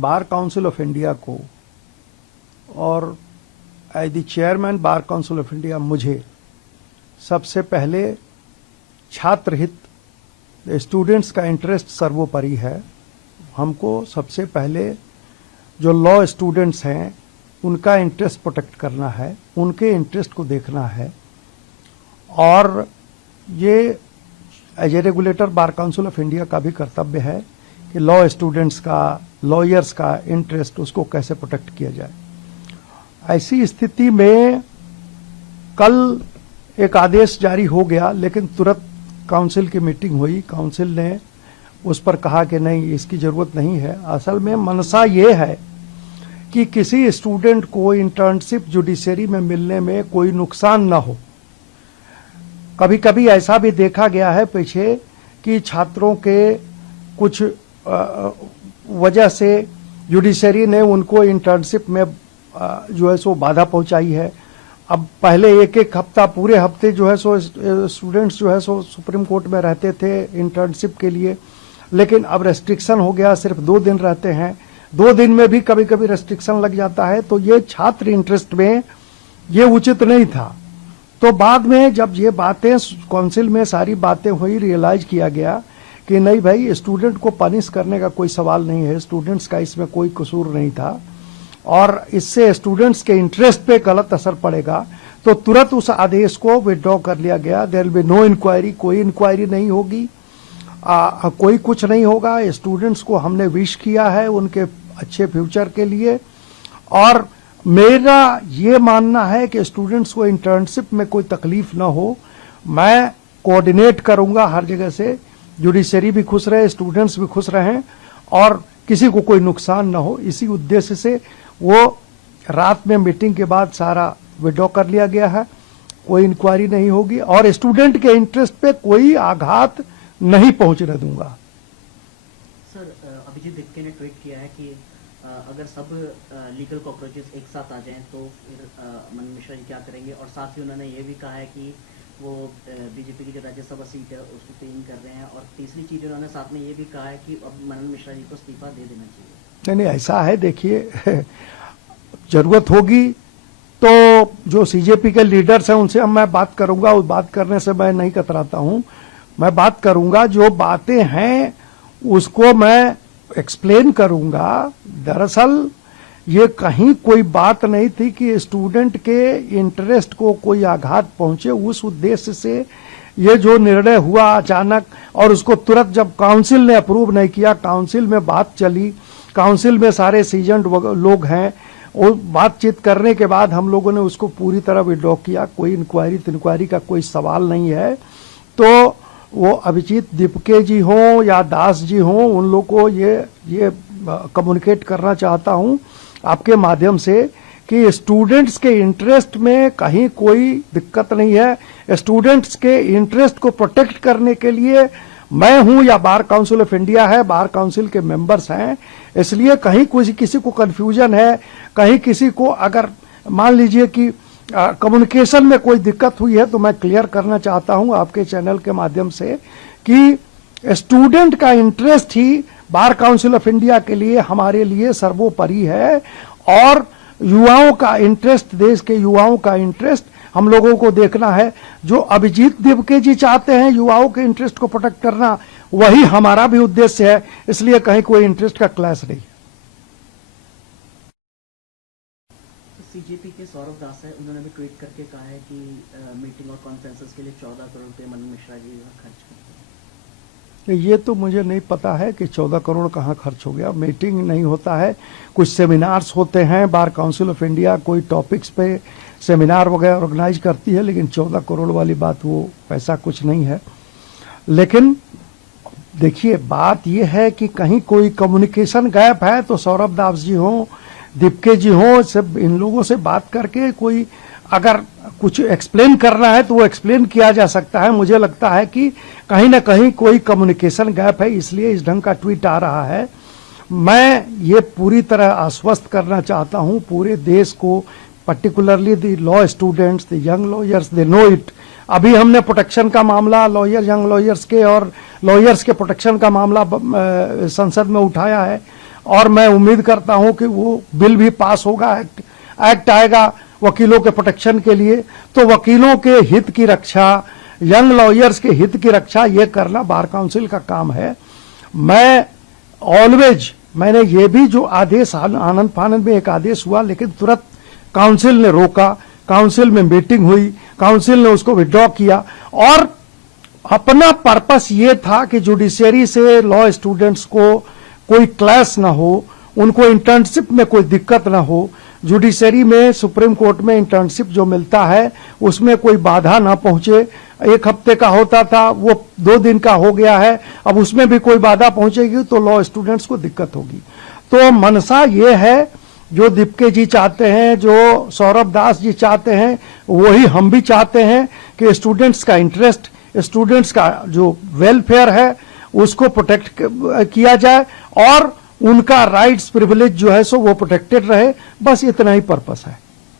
Bar council of India को और as the chairman bar council of India मुझे सबसे पहले छात्र हित, स्टूडेंट्स का इंटरेस्ट सर्वोपरि है। हमको सबसे पहले जो लॉ स्टूडेंट्स हैं उनका इंटरेस्ट प्रोटेक्ट करना है, उनके इंटरेस्ट को देखना है। और ये as a regulator bar council of India का भी कर्तव्य है कि लॉ स्टूडेंट्स का, लॉयर्स का इंटरेस्ट उसको कैसे प्रोटेक्ट किया जाए। ऐसी स्थिति में कल एक आदेश जारी हो गया, लेकिन तुरंत काउंसिल की मीटिंग हुई। काउंसिल ने उस पर कहा कि नहीं, इसकी जरूरत नहीं है। असल में मनसा ये है कि किसी स्टूडेंट को इंटर्नशिप जुडिशरी में मिलने में कोई नुकसान ना हो। कभी कभी ऐसा भी देखा गया है पीछे कि छात्रों के कुछ वजह से जुडिशरी ने उनको इंटर्नशिप में जो है सो बाधा पहुंचाई है। अब पहले एक एक हफ्ता, पूरे हफ्ते जो है सो स्टूडेंट्स जो है सो सुप्रीम कोर्ट में रहते थे इंटर्नशिप के लिए, लेकिन अब रेस्ट्रिक्शन हो गया, सिर्फ 2 दिन रहते हैं। 2 दिन में भी कभी कभी रेस्ट्रिक्शन लग जाता है, तो ये छात्र इंटरेस्ट में ये उचित नहीं था। तो बाद में जब ये बातें काउंसिल में सारी बातें हुई, रियलाइज किया गया कि नहीं भाई, स्टूडेंट को पनिश करने का कोई सवाल नहीं है, स्टूडेंट्स का इसमें कोई कसूर नहीं था और इससे स्टूडेंट्स के इंटरेस्ट पे गलत असर पड़ेगा। तो तुरंत उस आदेश को विड्रॉ कर लिया गया। There will be no inquiry, कोई इंक्वायरी नहीं होगी, कोई कुछ नहीं होगा। स्टूडेंट्स को हमने विश किया है उनके अच्छे फ्यूचर के लिए। और मेरा ये मानना है कि स्टूडेंट्स को इंटर्नशिप में कोई तकलीफ ना हो। मैं कोऑर्डिनेट करूंगा हर जगह से, जुडिशरी भी खुश रहे, स्टूडेंट्स भी खुश रहें और किसी को कोई नुकसान ना हो। इसी उद्देश्य से वो रात में मीटिंग के बाद सारा विड्रॉ कर लिया गया है। कोई इंक्वायरी नहीं होगी और स्टूडेंट के इंटरेस्ट पे कोई आघात नहीं पहुंचने दूंगा। सर, अभिजीत दिप्के ने ट्वीट किया है कि अगर सब लीगल कॉकरोचेस एक साथ आ जाएं तो फिर मनन मिश्रा जी क्या करेंगे। और साथ ही उन्होंने ये भी कहा है कि वो बीजेपी की जो राज्यसभा सीट है उसको क्लीन कर रहे हैं। और तीसरी चीज उन्होंने साथ में ये भी कहा है कि अब मनन मिश्रा जी को इस्तीफा दे देना चाहिए। नहीं, ऐसा है, देखिए जरूरत होगी तो जो सीजेपी के लीडर्स हैं उनसे मैं बात करूंगा। उस बात करने से मैं नहीं कतराता हूं, मैं बात करूंगा। जो बातें हैं उसको मैं एक्सप्लेन करूंगा। दरअसल ये कहीं कोई बात नहीं थी कि स्टूडेंट के इंटरेस्ट को कोई आघात पहुंचे। उस उद्देश्य से ये जो निर्णय हुआ अचानक, और उसको तुरंत जब काउंसिल ने अप्रूव नहीं किया, काउंसिल में बात चली, काउंसिल में सारे सीजन्ड लोग हैं, और बातचीत करने के बाद हम लोगों ने उसको पूरी तरह विड्रॉ किया। कोई इंक्वायरी का कोई सवाल नहीं है। तो वो अभिजीत दिप्के जी हों या दास जी हों, उन लोग को ये कम्युनिकेट करना चाहता हूं आपके माध्यम से कि स्टूडेंट्स के इंटरेस्ट में कहीं कोई दिक्कत नहीं है। स्टूडेंट्स के इंटरेस्ट को प्रोटेक्ट करने के लिए मैं हूं या बार काउंसिल ऑफ इंडिया है, बार काउंसिल के मेंबर्स हैं। इसलिए कहीं किसी को कंफ्यूजन है, कहीं किसी को अगर मान लीजिए कि कम्युनिकेशन में कोई दिक्कत हुई है, तो मैं क्लियर करना चाहता हूं आपके चैनल के माध्यम से कि स्टूडेंट का interest he bar council of India के लिए, हमारे लिए सर्वोपरि है। और युवाओं का इंटरेस्ट, देश के युवाओं का इंटरेस्ट हम लोगों को देखना है। जो अभिजीत दिप्के जी चाहते हैं युवाओं के इंटरेस्ट को प्रोटेक्ट करना, वही हमारा भी उद्देश्य है। इसलिए कहीं कोई इंटरेस्ट का क्लैश नहीं। सीजेपी के सौरभ दास है, उन्होंने भी ट्वीट करके कहा है कि मीटिंग और कॉन्फ्रेंसेस के लिए 14 करोड़ रुपए मनन मिश्रा जी खर्च करते हैं। ये तो मुझे नहीं पता है कि 14 करोड़ कहाँ खर्च हो गया। मीटिंग नहीं होता है, कुछ सेमिनार्स होते हैं। बार काउंसिल ऑफ इंडिया कोई टॉपिक्स पे सेमिनार वगैरह ऑर्गेनाइज करती है, लेकिन 14 करोड़ वाली बात वो पैसा कुछ नहीं है। लेकिन देखिए, बात ये है कि कहीं कोई कम्युनिकेशन गैप है तो सौरभ दास जी हों, दिप्के जी हों, सब इन लोगों से बात करके कोई अगर कुछ एक्सप्लेन करना है तो वो एक्सप्लेन किया जा सकता है। मुझे लगता है कि कहीं ना कहीं कोई कम्युनिकेशन गैप है, इसलिए इस ढंग का ट्वीट आ रहा है। मैं ये पूरी तरह आश्वस्त करना चाहता हूं पूरे देश को, particularly the law students, the young lawyers, they know it. अभी हमने प्रोटेक्शन का मामला यंग लॉयर्स के और लॉयर्स के प्रोटेक्शन का मामला संसद में उठाया है और मैं उम्मीद करता हूं कि वो बिल भी पास होगा, एक्ट आएगा वकीलों के प्रोटेक्शन के लिए। तो वकीलों के हित की रक्षा, यंग लॉयर्स के हित की रक्षा ये करना बार काउंसिल का काम है। मैं ऑलवेज, मैंने ये भी जो आदेश आनंद फानंद में एक आदेश हुआ लेकिन तुरंत काउंसिल ने रोका, काउंसिल में मीटिंग हुई, काउंसिल ने उसको विड्रॉ किया और अपना पर्पस ये था कि जुडिशरी से लॉ स्टूडेंट्स को कोई क्लैश ना हो, उनको इंटर्नशिप में कोई दिक्कत ना हो। जुडिशरी में, सुप्रीम कोर्ट में इंटर्नशिप जो मिलता है उसमें कोई बाधा ना पहुंचे। 1 हफ्ते का होता था वो 2 दिन का हो गया है, अब उसमें भी कोई बाधा पहुंचेगी तो लॉ स्टूडेंट्स को दिक्कत होगी। तो मनसा ये है जो दीपके जी चाहते हैं, जो सौरभ दास जी चाहते हैं, वही हम भी चाहते हैं कि स्टूडेंट्स का इंटरेस्ट, स्टूडेंट्स का जो वेलफेयर है उसको प्रोटेक्ट किया जाए और उनका राइट्स प्रिविलेज जो है सो वो प्रोटेक्टेड रहे। बस इतना ही पर्पस है।